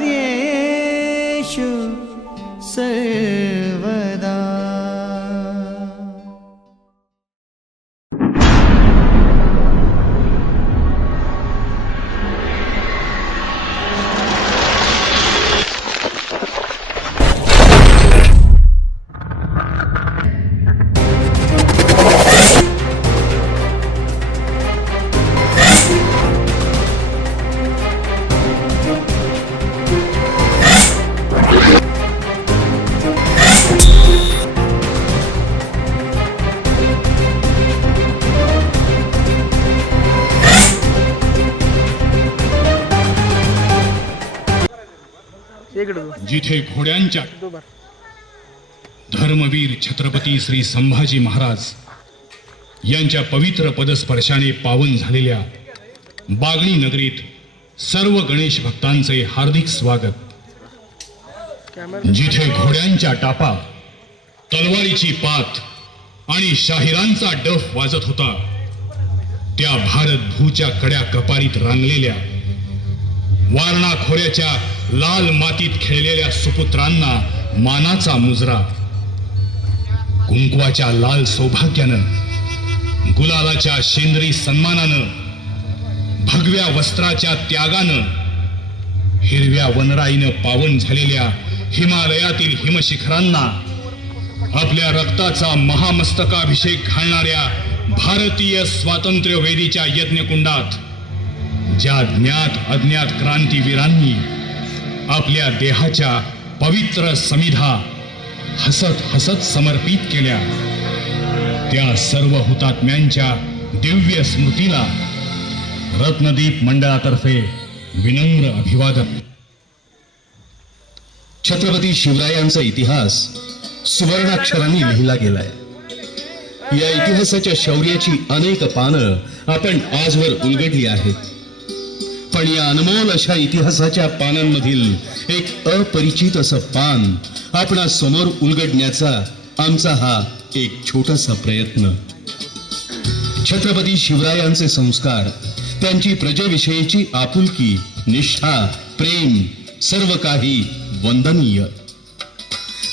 রে जिथे घोड्यांच्या धर्मवीर छत्रपती श्री संभाजी महाराज यांच्या पवित्र पदस्पर्शाने पावन झालेल्या बागणी नगरीत सर्व गणेश भक्तांचे हार्दिक स्वागत. जिथे घोड्यांच्या टापा तलवारीची पात आणि शाहिरांचा डफ वाजत होता त्या भारत भूच्या कड्या कपारीत रांगलेल्या वारणा खोऱ्याच्या लाल मातीत खेळलेल्या सुपुत्रांना मानाचा मुजरा. कुंकवाच्या लाल सौभाग्यानं गुलालाच्या शेंद्री सन्मानानं भगव्या वस्त्राच्या त्यागानं हिरव्या वनराईनं पावन झालेल्या हिमालयातील हिमशिखरांना आपल्या रक्ताचा महामस्तकाभिषेक घालणाऱ्या भारतीय स्वातंत्र्य वेदीच्या यज्ञकुंडात ज्या ज्ञात अज्ञात क्रांतीवीरांनी आपल्या देहाच्या पवित्र समिधा हसत हसत समर्पित केल्या. त्या सर्व हुतात्म्यांच्या दिव्य स्मृतीला रत्नदीप मंडळातर्फे विनम्र अभिवादन. छत्रपती शिवरायांचा इतिहास सुवर्णाक्षरांनी लिहिला गेलाय. या इतिहासाच्या शौर्याची अनेक पानं आपण आजवर उलगडली आहेत. पण या अनमोल अशा इतिहासाच्या पानांमधील एक अपरिचित असं पान आपणा समोर उलगडण्याचा आमचा हा एक छोटासा प्रयत्न. छत्रपती शिवरायांचे संस्कार त्यांची प्रजेविषयीची आपुलकी निष्ठा प्रेम सर्व काही वंदनीय.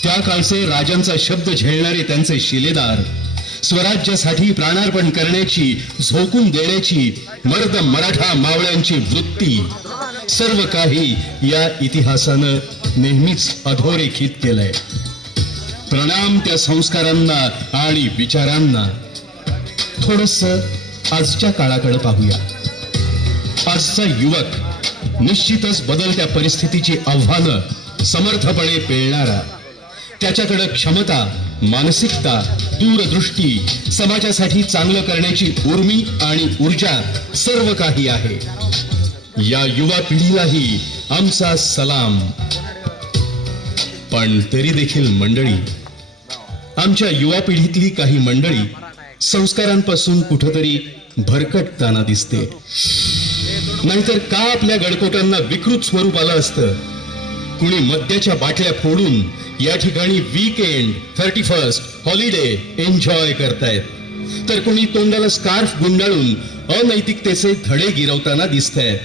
त्या काळचे राजांचा शब्द झेलणारे त्यांचे शिलेदार स्वराज्यासाठी प्राणार्पण करण्याची झोकून देण्याची मर्द मराठा मावळ्यांची वृत्ती. सर्व काही या इतिहासानं नेहमीच अधोरेखित केलंय. प्रणाम त्या संस्कारांना आणि विचारांना. थोडस आजच्या काळाकडे पाहूया. आजचा युवक निश्चितच बदलत्या परिस्थितीची आव्हानं समर्थपणे पेळणारा त्याच्याकडे क्षमता मानसिकता दूरदृष्टी समाजासाठी चांगलं करण्याची उर्मी आणि ऊर्जा सर्व काही आहे. या युवा पिढीलाही आमचा सलाम. पण तरी देखील मंडळी आमच्या युवा पिढीतली काही मंडळी संस्कारांपासून कुठंतरी भरकटताना दिसते. नाहीतर का आपल्या गडकोटांना विकृत स्वरूप आलं असतं? कुणी मद्याच्या बाटल्या फोडून या ठिकाणी weekend thirty first holiday enjoy करतायत. तर कुणी तोंडाला स्कार्फ गुंडाळून अनैतिकतेचे धडे गिरवताना दिसतायत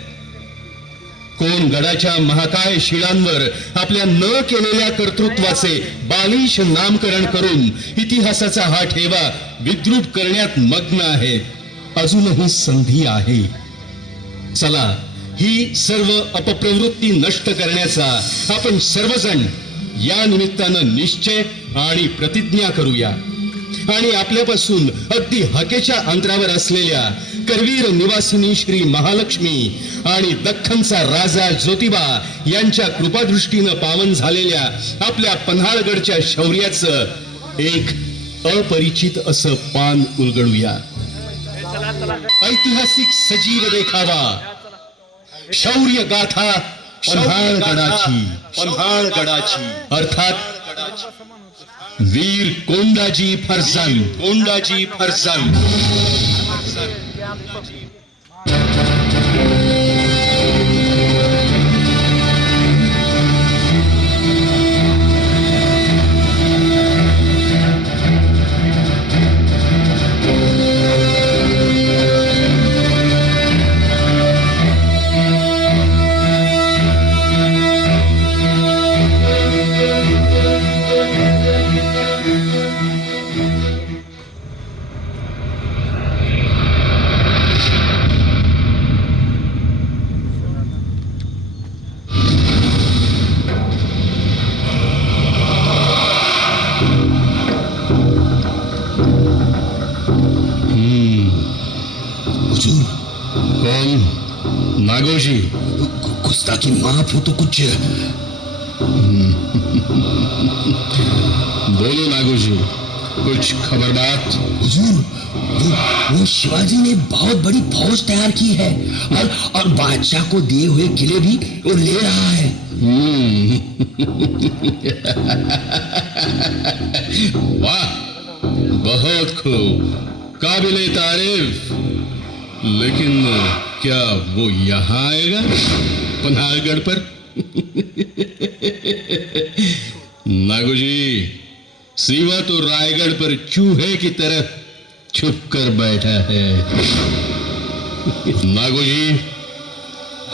कोण गडाच्या महाकाय शिळांवर आपल्या न केलेल्या कर्तृत्वाचे बालिश नामकरण करून इतिहासाचा हा ठेवा विद्रूप करण्यात मग्न आहे. अजूनही संधी आहे. चला ही सर्व अपप्रवृत्ती नष्ट करण्याचा आपण सर्वजण या निमित्तानं निश्चय आणि प्रतिज्ञा करूया. आणि आपल्यापासून अगदी हकेच्या अंतरावर असलेल्या करवीर निवासिनी श्री महालक्ष्मी आणि दख्खनचा राजा ज्योतिबा यांच्या कृपादृष्टीनं पावन झालेल्या आपल्या पन्हाळगडच्या शौर्याचं एक अपरिचित असं पान उलगडूया. ऐतिहासिक सजीव देखावा. शौर्य गाथा पन्हाळगडाची पन्हाळगडाची अर्थात वीर कोंडाजी फरसान कोंडाजी फरसान हो तो कुछ बोलो नागोजी कुछ खबर बात? हुजूर वो वो शिवाजी ने बहुत बड़ी फौज तैयार की है और और बादशाह को दिए हुए किले भी वो ले रहा है। वाह बहुत खूब। काबिले तारीफ़ लेकिन क्या वो यहाँ आएगा? पनाहगढ़ पर? नागू जी, सीवा तो रायगढ़ पर चूहे की तरह छुप कर बैठा है। नागोजी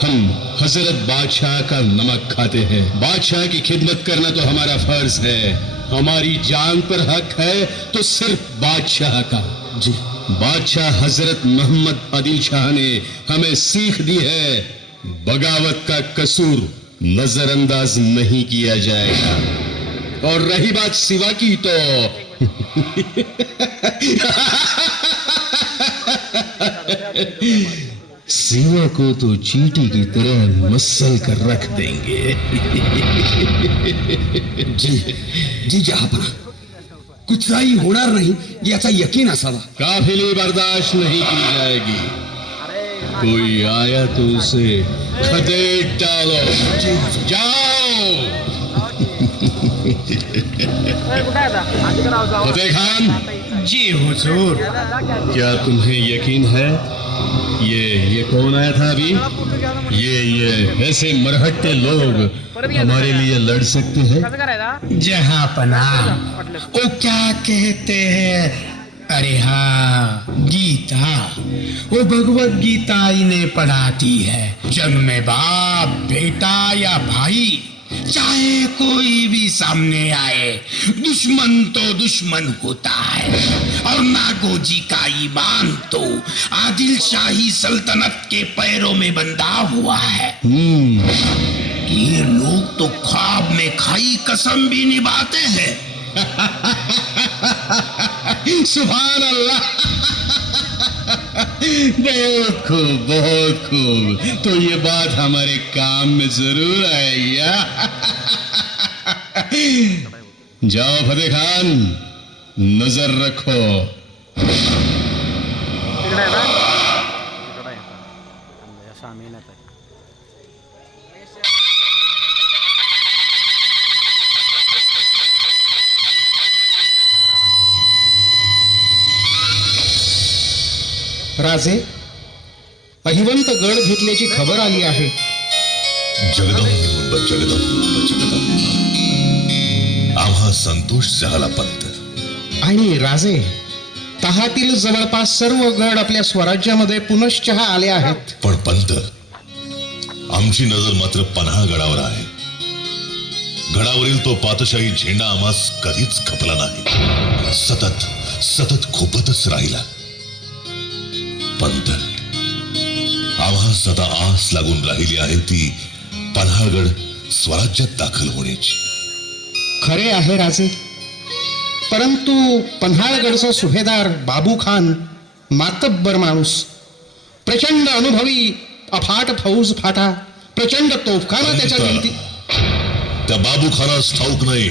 हम हज़रत बादशाह का नमक खाते हैं। बादशाह की खिदमत करना तो हमारा फ़र्ज़ है। हमारी जान पर हक है तो सिर्फ़ बादशाह का। जी। बादशाह हज़रत मोहम्मद आदिल शाह ने हमें सीख दी है बगावत का कसूर नजरअंदाज नहीं किया जाएगा और रही बात सिवा की तो सिवा को तो चीटी की तरह मसल कर रख देंगे जी जी जहापना कुठलाही होणार नाही याचा यकीन असावा. काफिली बर्दाश्त नहीं की जाएगी कोई आया तो उसे खदेड़ डालो जाओ. फतेह खान. जी हुजूर। क्या तुम्हें यकीन है ये ये कौन आया था अभी? ये ये, ऐसे मरहट्टे लोग हमारे लिए लड़ सकते हैं। कसं पना, वो क्या कहते हैं? अरे हाँ गीता, वो भगवत गीता इन्हें पढ़ाती है। जन्म में बाप, बेटा या भाई चाहे कोई भी सामने आए दुश्मन तो दुश्मन होता है। और नागोजी का ईमान तो आदिल शाही सल्तनत के पैरों में बंधा हुआ है। हम्म। ये लोग तो ख्वाब में खाई कसम भी निभाते हैं। सुभान अल्लाह। बहुत खूब बहुत खूब। तो ये बात हमारे काम में जरूर आएगी। जाओ फतेह खान नजर रखो। राजे अहिवंत गड घेतल्याची खबर आली आहे. जगदंब जगदंब जगदंब. आम्हा संतोष झाला पंत. आणि राजे तहातील जवळपास सर्व गड आपल्या स्वराज्यामध्ये पुनश्चहा आले आहेत. पण पंत आमची नजर मात्र पन्हाळ गडावर आहे. गडावरील तो पातशाही झेंडा आम्हास कधीच खपला नाही. सतत सतत खुपतच राहिला. पंत आम्हास आता आस लागून राहिली आहे ती पन्हाळगड स्वराज्यात दाखल होण्याची. खरे आहे राजे. परंतु पन्हाळगडचा सुभेदार बाबू खान मातब्बर माणूस. प्रचंड अनुभवी अफाट फौज फाटा प्रचंड तोफखाना त्याच्या भिंती त्या बाबू खानास ठाऊक नाही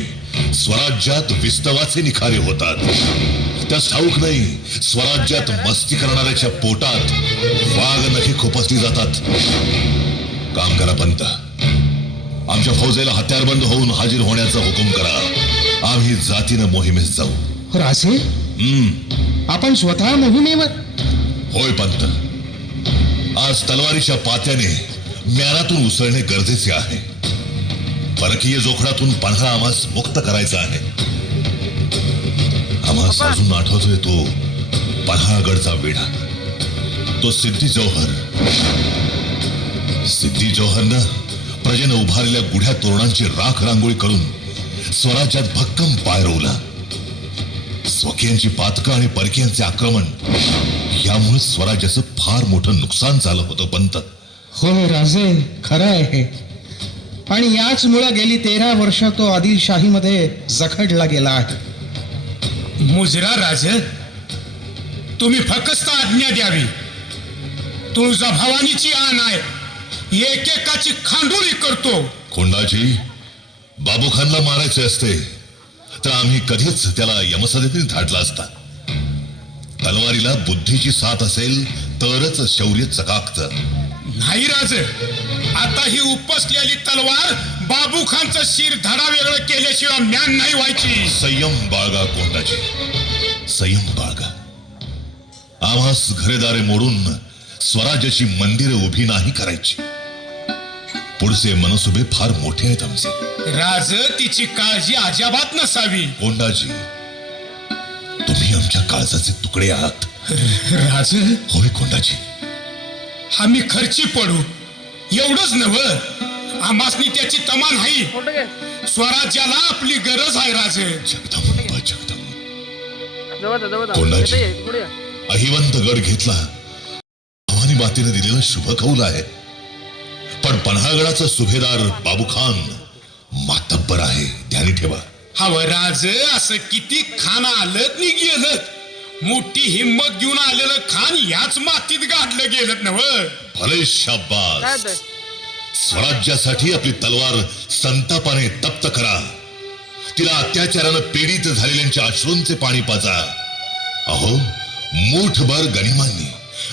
स्वराज्यात विस्तवाचे निखारे होतात. त्यास ठाऊक नाही स्वराज्यात मस्ती करणाऱ्याच्या पोटात वाघ नखे खुपसली जातात. काम करा पंत. आमच्या फौजेला हत्यारबंद होऊन हाजीर होण्याचा हुकूम करा. आम्ही जातीनं मोहिमेस जाऊ. राजे? हम्म. आपण स्वतः मोहिमेवर होय पंत. आज तलवारीच्या पात्याने म्यानातून उसळणे गरजेचे आहे. परकीय जोखडातून पन्हा आम्हास मुक्त करायचा आहे. आम्हा साजून आठवतोय तो पन्हाळगडचा वेढा. तो सिद्धी जौहर. सिद्धी जौहरनं प्रजेनं उभारलेल्या गुढ्या तोरणांची राख रांगोळी करून स्वराज्यात भक्कम पाय रोवला. स्वकीयांची पातकं आणि परकीयांचे आक्रमण यामुळे स्वराज्याचं फार मोठं नुकसान झालं होतं पंत. होय राजे खरं आहे. आणि याच मुळे गेली तेरा वर्ष तो आदिलशाहीमध्ये जखडला गेला आहे. मुजरा राज तुम्ही फक्त आज्ञा द्यावी. तुळजाभवानीची आण आहे. एकेकाची खांडोळी करतो. कोंडाजी बाबूखानला मारायचे असते तर आम्ही कधीच त्याला यमसदेने धाडला असता. तलवारीला बुद्धीची साथ असेल तरच शौर्य चकाकतं. नाही राज. आता ही उपसलेली तलवार बाबू खानचं शिर धडा वेगळं केल्याशिवाय म्यान नाही व्हायची. संयम बाळगा कोंडाजी. संयम बाळगा. आम्हास घरेदारे मोडून स्वराज्याची मंदिरे उभी नाही करायची. पुढचे मनसुबे फार मोठे आहेत आमचे. राज तिची काळजी अजाबात नसावी. कोंडाजी तुम्ही आमच्या काळजाचे तुकडे आहात. राज? होय कोंडाजी. आम्ही खर्ची पडू. एवढंच नव आमासनी त्याची तमा नाही. स्वराज्याला आपली गरज आहे राज. जगदंब जगदंब. कोणाची? अहिवंत गड घेतला. भवानी मातेने दिलेला शुभ कौल आहे. पण पन्हागडाचा सुभेदार बाबू खान मातब्बर आहे. ध्यानी ठेवा. हवं राज असं किती खान आलं नि गेलं मोठी हिंमत घेऊन आलेलं खान याच मातीत गाडलं गेलं नव भले शाब्बास होतंय? स्वराज्यासाठी आपली तलवार संतापाने तप्त करा. तिला अत्याचारानं पीडित झालेल्यांच्या अश्रूंचे पाणी पाजा. अहो मूठभर गनिमांनी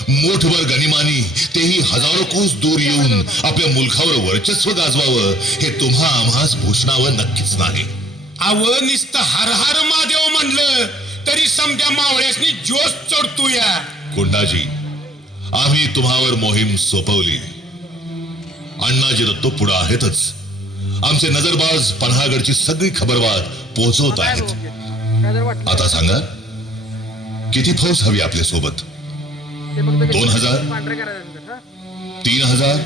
मूठभर गनिमानी तेही हजारो कोस दूर येऊन आपल्या मुलखावर वर्चस्व गाजवावं हे तुम्हा आम्हास भूषणावं नक्कीच नाही. अव निस्त हर हर महादेव म्हणलं तरी समध्या मावळ्यासनी जोश चढतो या कोंडाजी आम्ही तुम्हावर मोहीम सोपवली. अण्णाजी दत्तो पुढे आहेतच. आमचे नजरबाज पन्हागडची सगळी खबरबात पोहोचवत आहेत? आता सांगा किती फौज हवी आपल्यासोबत? दोन हजार? तीन हजार?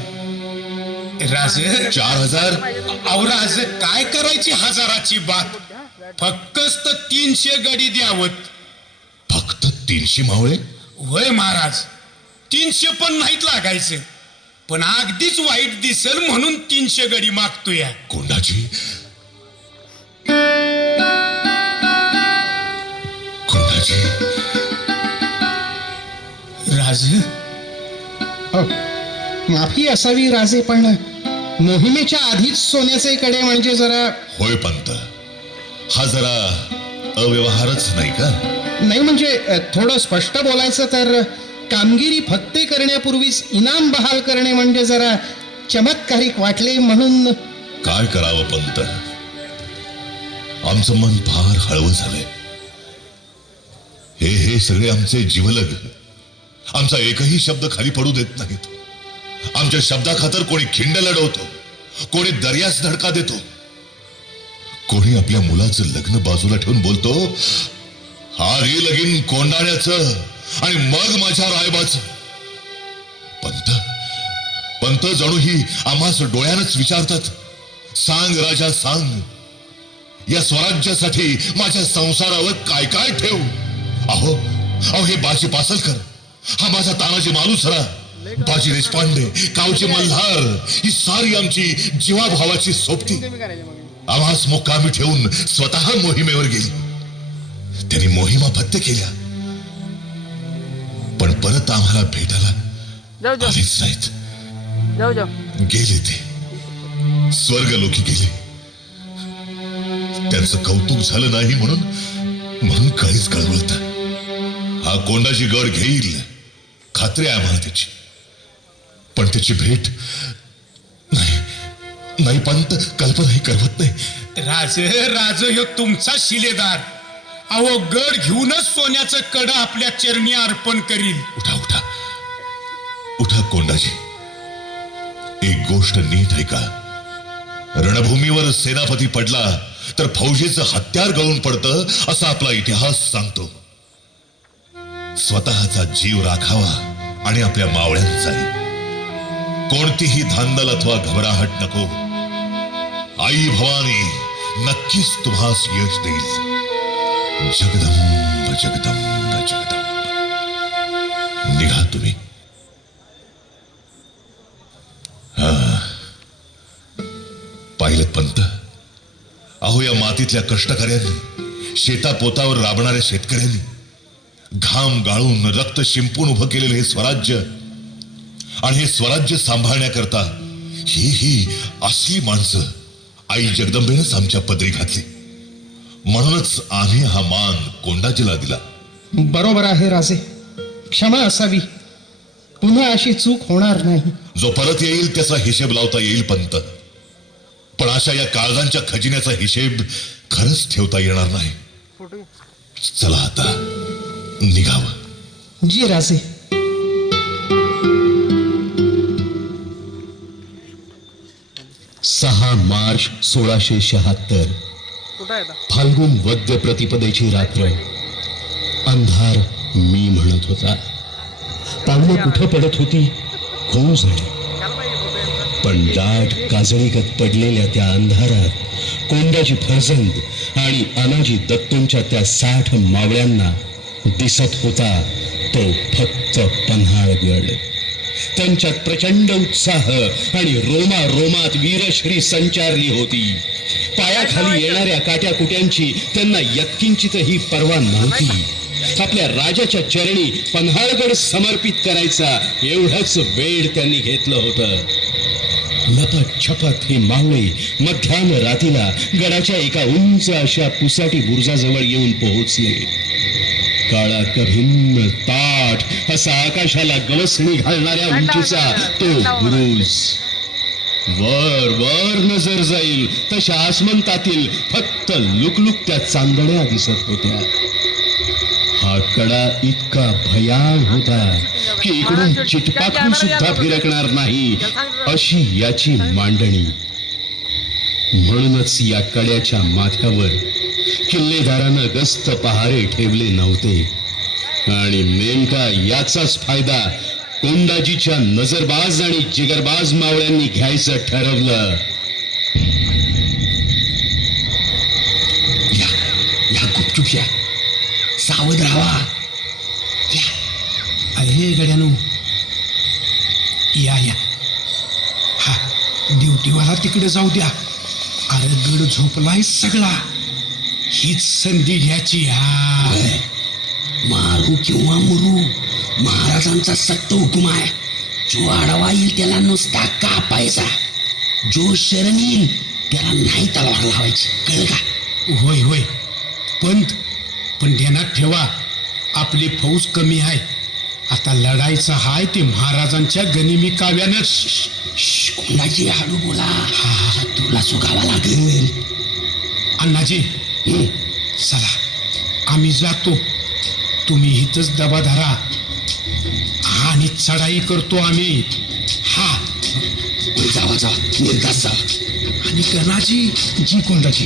राज? चार हजार? अहो राज काय करायची हजाराची बात? फक्तच तीनशे गडी द्यावत. फक्त तीनशे मावळे? होय महाराज. तीनशे पण नाहीत लागायचं. पण अगदीच वाईट दिसल म्हणून तीनशे गडी मागतोय. कोंडाजी? कोंडाजी? राज? हो, माफी असावी राजे पण मोहिमेच्या आधीच सोन्याचे कडे म्हणजे जरा होय पंत. हा जरा अव्यवहारच नाही का? नाही म्हणजे थोडं स्पष्ट बोलायचं तर कामगिरी फत्ते करण्यापूर्वीच इनाम बहाल करणे म्हणजे जरा चमत्कारिक वाटले म्हणून. काय करावं पंत? आमचं मन फार हळवं झालंय. हे हे सगळे आमचे जीवलग. आमचा एकही शब्द खाली पडू देत नाहीत. आमच्या शब्दाखातर कोणी खिंड लढवतो कोणी दर्यास धडका देतो कोणी आपल्या मुलाचं लग्न बाजूला ठेवून बोलतो हा रे लगीन कोंडाण्याचं आणि मग माझ्या रायबाचं. पंत पंत जणू ही आम्हास डोळ्यानच विचारतात सांग राजा सांग. या स्वराज्यासाठी माझ्या संसारावर काय काय ठेव? अहो अहो हे बाजी पासलकर. हा माझा तानाजी मालुसरा. बाजी देशपांडे कावचे मल्हार. ही सारी आमची जीवाभावाची सोबती. आम्हास मुक्कामी ठेवून स्वतः मोहिमेवर गेली. त्यांनी मोहिमा फत्ते केल्या. पण परत आम्हाला भेटायला आलेच नाहीत. गेले ते. स्वर्गलोकी गेले. त्यांचं कौतुक झालं नाही म्हणून म्हणून काहीच कळवळत हा कोंडाची गड घेईल. खात्री आहे आम्हाला त्याची. पण त्याची भेट नाही पंत कल्पनाही करवत नाही. राज राज ह्यो तुमचा शिलेदार. अहो गड घेऊनच सोन्याचं कड आपल्या चरणी अर्पण करील. उठा उठा. उठा कोंडाजी. एक गोष्ट नीट ऐका. रणभूमीवर सेनापती पडला तर फौजेचं हत्यार गळून पडतं असा आपला इतिहास सांगतो. स्वतःचा जीव राखावा आणि आपल्या मावळ्यांचाही कोणतीही धांदल अथवा घबराहट नको. आई भवानी नक्कीच तुम्हास यश देईल. जगदंब जगदंब जगदंब. निघा तुम्ही. हा. पाहिलं पंत अहो या मातीतल्या कष्टकऱ्यांनी शेतापोतावर राबणाऱ्या शेतकऱ्यांनी घाम गाळून रक्त शिंपून उभं केलेलं हे स्वराज्य आणि हे स्वराज्य सांभाळण्याकरता ही ही असली माणसं आई जगदंबेनंच आमच्या पदरी घातली. म्हणूनच आम्ही हा मान कोंडाजीला दिला. बरोबर आहे राजे. क्षमा असावी. पुन्हा अशी चूक होणार नाही. जो परत येईल त्याचा हिशेब लावता येईल पंत. पण अशा या काळजांच्या खजिन्याचा हिशेब खरंच ठेवता येणार नाही. चला आता निघावं. जी राजे. सहा मार्च सोळाशे शहात्तर? फाल्गुन वद्य प्रतिपदेची रात्र. अंधार मी म्हणत होता. पावलं कुठं पडत होती? होऊ झाली. पण दाट काजळीगत पडलेल्या त्या अंधारात कोंडाची फरजंद आणि अनाजी दत्तूंच्या त्या साठ मावळ्यांना दिसत होता तो फक्त पन्हाळगड त्यांच्यात प्रचंड उत्साह आणि रोमा रोमात वीरश्री संचारली होती. पायाखाली येणाऱ्या काट्या कुट्यांची त्यांना यत्किंचितही पर्वा नव्हती. आपल्या राजाच्या चरणी पन्हाळगड समर्पित करायचा एवढंच वेळ त्यांनी घेतलं होतं. लपत छपत हे मावळे मध्यान रातीला गडाच्या एका उंच अशा पुसाटी बुरुजाजवळ येऊन पोहोचले. काळा कभिन्न ताठ असा आकाशाला गवसणी घालणाऱ्या उंचीचा तो बुरुज. वर वर नजर जाईल तशा आसमंतातील फक्त लुकलुकत्या चांदण्या दिसत होत्या. हा कडा इतका भयान होता की इकडून चिटपाखरू सुद्धा फिरकणार नाही अशी याची मांडणी. म्हणूनच या कड्याच्या माथ्यावर किल्लेदारानं गस्त पहारे ठेवले नव्हते. आणि नेमका याचाच फायदा कोंडाजीच्या नजरबाज आणि जिगरबाज मावळ्यांनी घ्यायचं ठरवलं. या या गुपचूप या सावध राहा. या. अरे गड्यानू. या या. हा ड्युटीवाला तिकडे जाऊ द्या. अरे गड झोपलाय सगळा. हीच संधी घ्यायची हा. मारू किंवा मुरू महाराजांचा सक्त हुकुम आहे. जो आडवा येईल त्याला नुसता कापायचा. जो शरण येईल त्याला नाही तलवार लावायची. कळलं का? होय होय. पंत पण ध्यानात ठेवा. आपली फौज कमी आहे. आता लढायचं हाय ते महाराजांच्या गनिमी काव्यानंच. श्श, कोणाची हाडू बोला? हा तुला सुगावा लागेल. अण्णाजी चला. आम्ही जातो. तुम्ही इथंच दबा धरा. आणि चढाई करतो आम्ही. हा. जावा जावा. निर्धास्त जावा आणि गणाजी जी कोंडाजी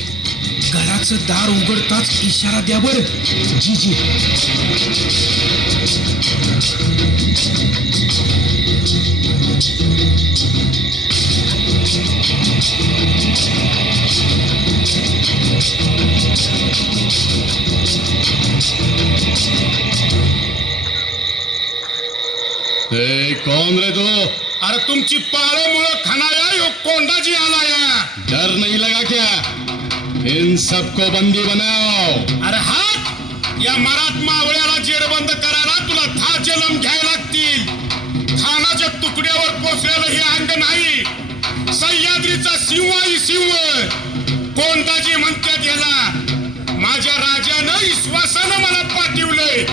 गडाचं दार उघडताच इशारा द्या बरं. जी जी. ए कौन रे तो? अरे तुमची पाळं मुळं यो ह्यो आला या डर नहीं लगा क्या. इन सबको बंदी बनाओ. अरे हात! या मराठ मावळ्याला जेरबंद करायला तुला दहा जलम घ्यायला लागतील. खानाच्या तुकड्यावर पोचलेलं हे अंग नाही. सह्याद्रीचा सिंह सिंह. कोणताजी याला माझ्या राजानं विश्वासानं मला पाठवलंय.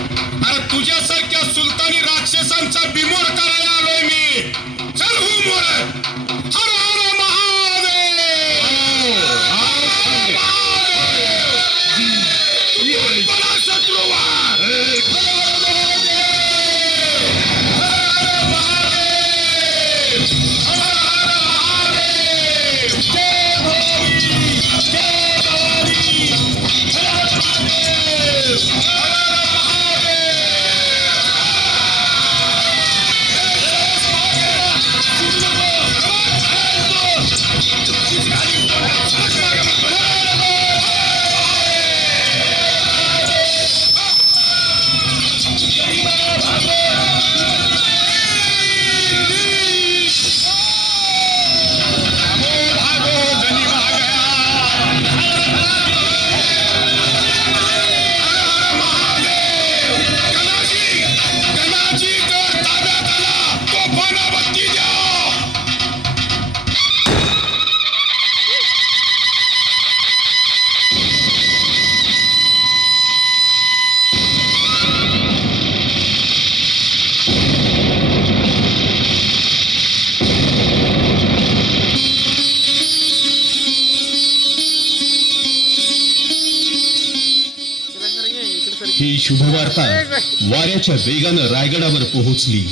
अरे तुझ्यासारख्या सुलतानी राक्षसांचा बिमोड का शुभवार्ता. वाऱ्याच्या वेगानं रायगडावर पोहोचली.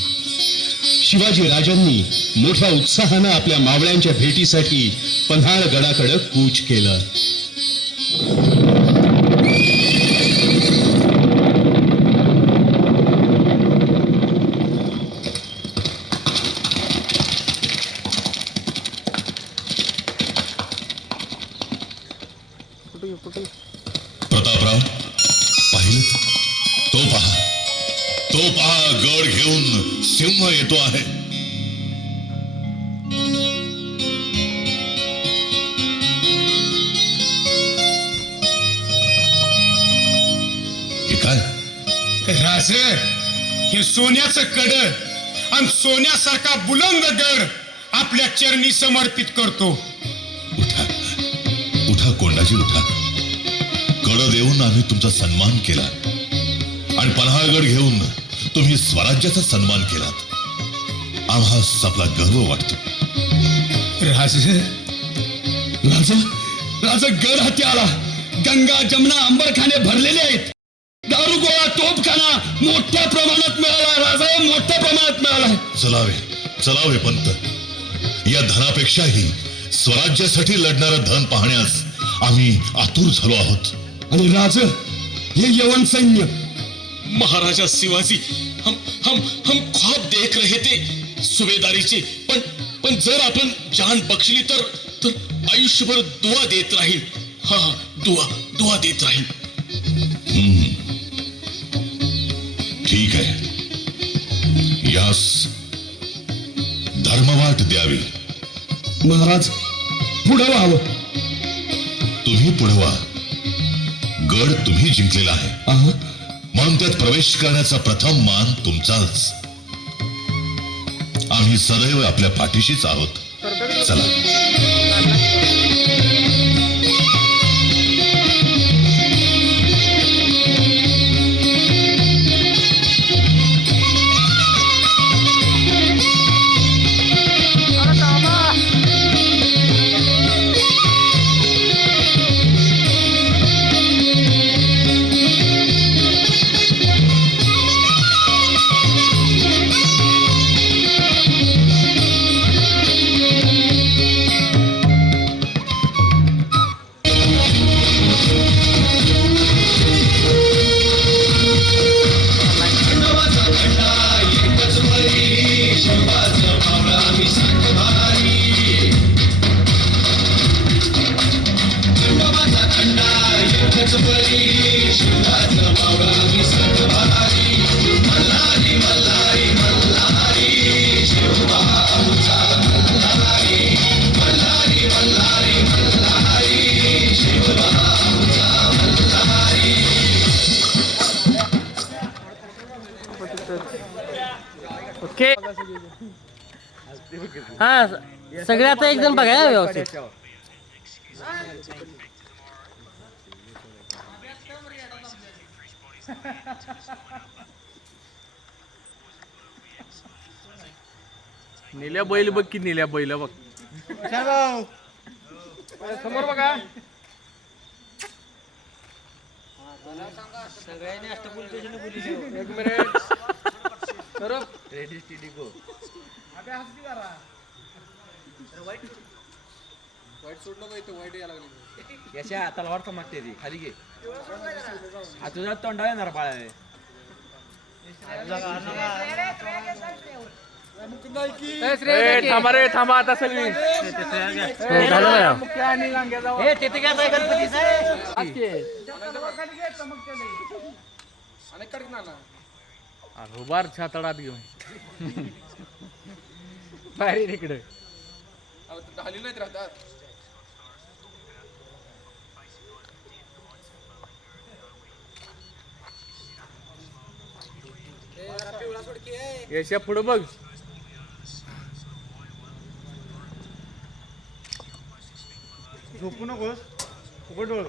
शिवाजी राजांनी मोठ्या उत्साहानं आपल्या मावळ्यांच्या भेटीसाठी पन्हाळगडाकडं कूच केलं. राज हे सोन्याचं कड आणि सोन्यासारखा बुलंद गड आपल्या चरणी समर्पित करतो. उठा उठा कोंडाजी उठा. कड देऊन आम्ही तुमचा सन्मान केला. आणि पन्हाळगड घेऊन तुम्ही स्वराज्याचा सन्मान केलात. आम्हास आपला गर्व वाटतो. राज राज राज गड हाती आला. गंगा जमुना अंबरखाने भरलेले आहेत. तोफखाना मोठ्या प्रमाणात मिळाला राजा. मोठ्या प्रमाणात मिळाला चलावे चलावे पंत. या धनापेक्षाही स्वराज्यासाठी लढणारं धन पाहण्यास आम्ही आतुर झालो आहोत. आणि राज हे यवन सैन्य. महाराजा शिवाजी हम हम हम ख्वाब देख रहे थे सुभेदारीचे पण पण जर आपण जान बक्षली तर तर आयुष्यभर दुआ देत राहील. हा हा, दुआ दुआ देत राहील. ठीक आहे. यास धर्मवाट द्यावी. महाराज पुढे व्हावं. तुम्ही पुढवा गड तुम्ही जिंकलेला आहे. आहा. म्हणून त्यात प्रवेश करण्याचा प्रथम मान तुमचाच. आम्ही सदैव आपल्या पाठीशीच आहोत. चला. ओके. हा सगळे आता एक जण बघायला व्यवस्थित. निल्या बैल बघ की निल्या बैल बघ समोर बघा एक मिनिट करो रेडी स्टेडी गो वाईट सोड नको इथं वाईट यायला लागली याच्या तलवार मागते ती खाली घे हा तुझा तोंडा येणार बाळा थांबा रे थांबा आता सगळी रुबार छातडात घेऊन. बाहेर इकडे नाहीत राहतात यशा पुढं बघ. झोपू नकोस. उघड डोळ